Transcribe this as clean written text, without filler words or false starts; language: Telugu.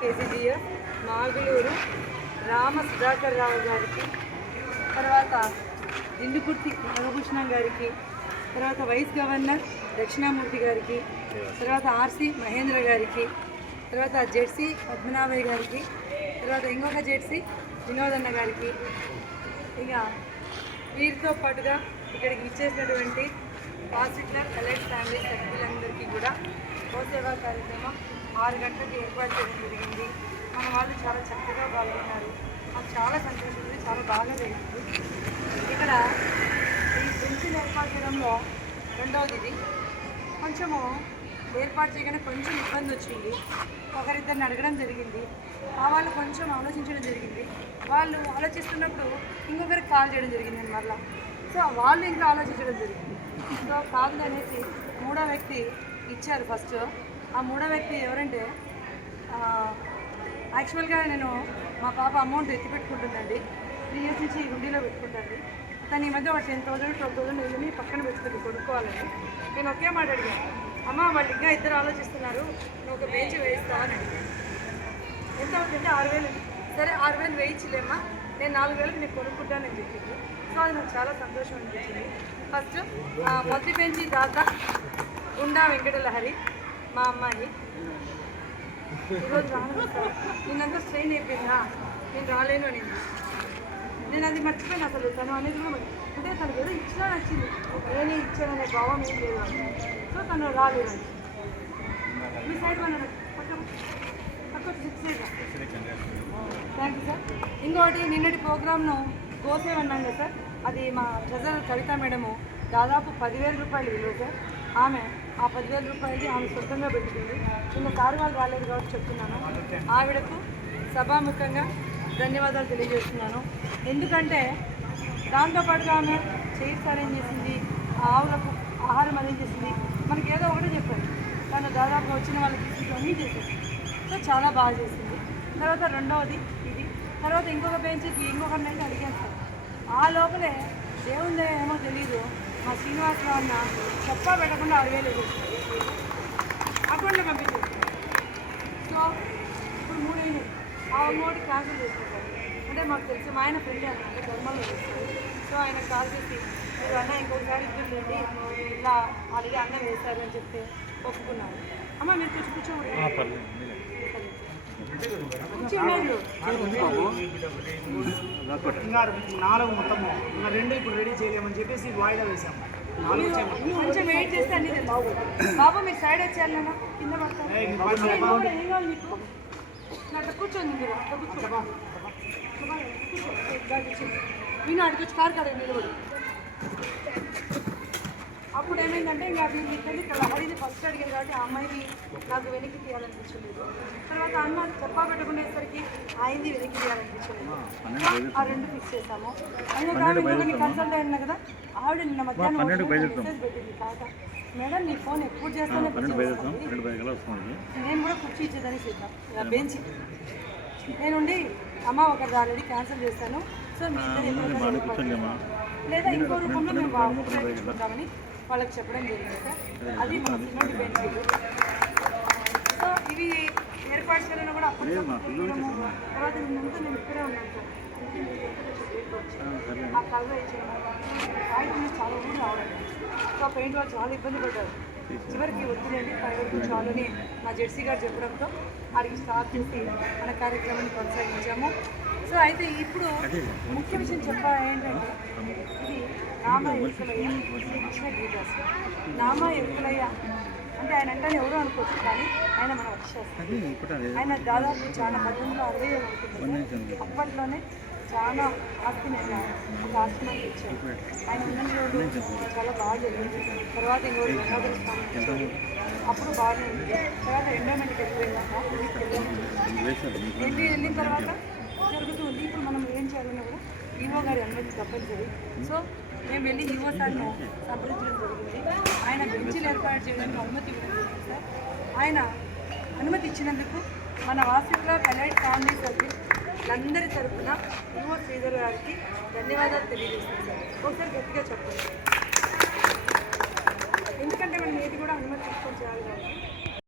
కేసీజీఎఫ్ నాగులూరు రామ సుధాకర్ రావు గారికి, తర్వాత దిండుకుర్తి నాగభూషణం గారికి, తర్వాత వైస్ గవర్నర్ దక్షిణామూర్తి గారికి, తర్వాత ఆర్సి మహేంద్ర గారికి, తర్వాత జెడ్సీ పద్మనాభయ్య గారికి, తర్వాత ఇంకొక జెడ్సీ వినోదన్న గారికి, ఇక వీరితో పాటుగా ఇక్కడికి ఇచ్చేసినటువంటి హాస్పిటల్ ఎలైట్ ఫ్యామిలీ సభ్యులందరికీ కూడా గోసేవా కార్యక్రమం 6 గంటలకు ఏర్పాటు చేయడం జరిగింది. మన వాళ్ళు చాలా చక్కగా పాల్గొన్నారు. మాకు చాలా సంతోషం ఉంది, చాలా బాగా జరిగింది. ఇక్కడ ఈ పెన్షన్ ఏర్పాటు చేయడంలో రెండవది ఇది కొంచెము ఏర్పాటు చేయగానే కొంచెం ఇబ్బంది వచ్చింది. ఒకరిద్దరిని అడగడం జరిగింది. ఆ వాళ్ళు కొంచెం ఆలోచించడం జరిగింది. వాళ్ళు ఆలోచిస్తున్నప్పుడు ఇంకొకరికి కాల్ చేయడం జరిగింది మళ్ళీ. సో వాళ్ళు ఇంకా ఆలోచించడం జరిగింది. సో కాదు అనేసి మూడో వ్యక్తి ఇచ్చారు ఫస్ట్. ఆ మూడో వ్యక్తి ఎవరంటే యాక్చువల్గా నేను మా పాప అమౌంట్ ఎత్తి పెట్టుకుంటుందండి. 3 years నుంచి హుండీలో పెట్టుకుంటుంది. కానీ ఈ మధ్య 10,000 12,000 వెళ్ళి పక్కన పెట్టుకుంది కొనుక్కోవాలని. నేను ఒకే మాట అడిగాను, అమ్మ వాళ్ళు ఇంకా ఇద్దరు ఆలోచిస్తున్నారు, నువ్వు ఒక బెంచ్ వేయిస్తావా అని అడిగాను. ఎంత అవుతుందంటే 6,000. సరే 6,000 వేయించలేమ్మా, నేను 4,000 నేను కొనుక్కుంటానని చెప్పింది. సో అది నాకు చాలా సంతోషం అనిపించింది. ఫస్ట్ మొదటి బెంచి దాత గుండా వెంకటలహరి మా అమ్మాయి. ఈరోజు రాను సార్, నేనంతా స్ట్రెయిన్ అయిపోయిందా, నేను రాలేను అని. నేను అది మర్చిపోయాను అసలు. తను అనేది కూడా అంటే తనకు ఏదో ఇచ్చినా నచ్చింది, నేనే ఇచ్చాననే భావం ఏం లేదు. సో తను రాలేదు. మీ సైడ్ మన పక్క 6 సైడ్. Thank you sir. ఇంకోటి నిన్నటి ప్రోగ్రామ్ను గోసేవ అన్నాం కదా సార్, అది మా ట్రెజరర్ కవిత మేడము దాదాపు 10,000 రూపాయలు విలువ సార్. ఆమె ఆ 10,000 రూపాయలు ఆమె సొంతంగా పెట్టుకుంది. చిన్న సార్ వాళ్ళు రాలేదు కాబట్టి చెప్తున్నాను. ఆవిడకు సభాముఖంగా ధన్యవాదాలు తెలియజేస్తున్నాను. ఎందుకంటే దాంతోపాటుగా ఆమె చైర్స్ అరేంజ్ చేసింది, ఆవులకు ఆహారం అరేంజ్ చేసింది, మనకి ఏదో ఒకటి చెప్పారు. తను దాదాపు వచ్చిన వాళ్ళకి తీసుకుంటూ అన్నీ చేసేది. సో చాలా బాగా చేసింది. తర్వాత రెండవది ఇది. తర్వాత ఇంకొక బెంచ్కి ఇంకొకరినైతే అడిగాను సార్. ఆ లోపలే దేవుందే ఏమో తెలీదు, మా శ్రీనివాసరావు అన్న చెప్పా పెట్టకుండా 6,000 వేసేది, అకౌంట్లో పంపించారు. సో ఇప్పుడు 3 అయినాయి. ఆ 3 క్యాన్సిల్ చేసుకుంటారు. అంటే మాకు తెలిసి మా ఆయన ఫ్రెండ్ అంటే ధర్మంలో చేస్తారు. సో ఆయన కాల్ చేసి మీరు అన్న ఇంకొకసారి ఇస్తుందండి, ఇలా అడిగి అన్న వేశారు అని చెప్తే ఒప్పుకున్నాను. అమ్మ మీరు కూర్చోండి. 4 మొత్తము 2 ఇప్పుడు రెడీ చేయలేమని చెప్పేసి వాయిదా వేసాము. కొంచెం వెయిట్ చేస్తే అన్ని బాబు మీరు సైడ్ వచ్చేయాలన్నా కింద పడతారు. కూర్చోండి మీరు నేను అడిగొచ్చి కారు కదా నిలబడి. అప్పుడు ఏమైందంటే ఇంకా వీళ్ళిద్దరిని ఇక్కడ హరిని ఫస్ట్ అడిగారు కాబట్టి ఆ అమ్మాయిని నాకు వెనక్కి తీయాలనిపించలేదు. తర్వాత అన్న చెప్పా పెట్టుకునేసరికి ఆయనది వెనక్కి తీయాలనిపించలేదు. ఆ 2 ఫిక్స్ చేసాము. అయినా కానీ ఇంకొకరిని కన్సల్ట్ అయినా కదా, ఆవిడ నిన్న మధ్యాహ్నం మెసేజ్ పెట్టింది కాక, మేడం నీ ఫోన్ ఎప్పుడు చేస్తానే నేను కూడా కుర్చీ ఇచ్చేదని చేద్దాం ఇలా బెంచ్. నేనుండి అమ్మ ఒకటి ఆల్రెడీ క్యాన్సిల్ చేస్తాను, సో మీ ఇద్దరు లేదా ఇంకో రూపంలో మేము బాగుంటామని వాళ్ళకి చెప్పడం జరిగింది సార్. అది మన సిమెంట్ బెంచీలు. సో ఇవి ఏర్పాటు చేయడం కూడా అప్పుడు తర్వాత నిన్నంతా నేను ఇక్కడే ఉన్నాను సార్. ఆ కలర్ వేయించడం చాలా ఊరు రావడం. సో పెయింట్ వాళ్ళు చాలా ఇబ్బంది పడ్డారు. చివరికి వద్దులేండి 5 వరకు చాలని మా జెడ్సీ గారు చెప్పడంతో అడిగి స్టార్ట్ చేసి మన కార్యక్రమాన్ని కొనసాగించాము. సో అయితే ఇప్పుడు ముఖ్య విషయం చెప్పాలి ఏంటంటే, ఇది నామ ఎరుకలయ్య కృష్ణ గీతాస్. నామ ఎరుకలయ్య అంటే ఆయన అంటే ఎవరు అనుకోవచ్చు, కానీ ఆయన మన వచ్చేస్తారు. ఆయన దాదాపు చాలా 1860 అనుకుంటుంది. అప్పట్లోనే చాలా ఆస్తిని ఒక ఆశ్రమానికి ఇచ్చారు. ఆయన ఉన్న రోజు చాలా బాగా జరిగింది. తర్వాత ఇంకోటి రెండవ స్థానం అప్పుడు బాగానే ఉంది. తర్వాత ఎండోమెంట్కి వెళ్ళిపోయిందాక వెళ్ళిన తర్వాత జరుగుతుంది. ఇప్పుడు మనం ఏం చేయాలన్నా కూడా ఈవో గారి అనుమతి తప్పనిసరి. సో మేము వెళ్ళి ఈవో సార్ను సంప్రదించడం జరిగింది. ఆయన బెంచీలు ఏర్పాటు చేయడానికి అనుమతి ఇవ్వడం జరిగింది సార్. ఆయన అనుమతి ఇచ్చినందుకు మన వాసిట్ల ఎలైట్ ఫ్యామిలీ సభ్యులందరి తరఫున ఈవో శ్రీధర్ గారికి ధన్యవాదాలు తెలియజేస్తాను సార్. ఒకసారి గట్టిగా చెప్పండి, ఎందుకంటే మనం ఏది కూడా అనుమతి తీసుకొని చేయాలి కాబట్టి.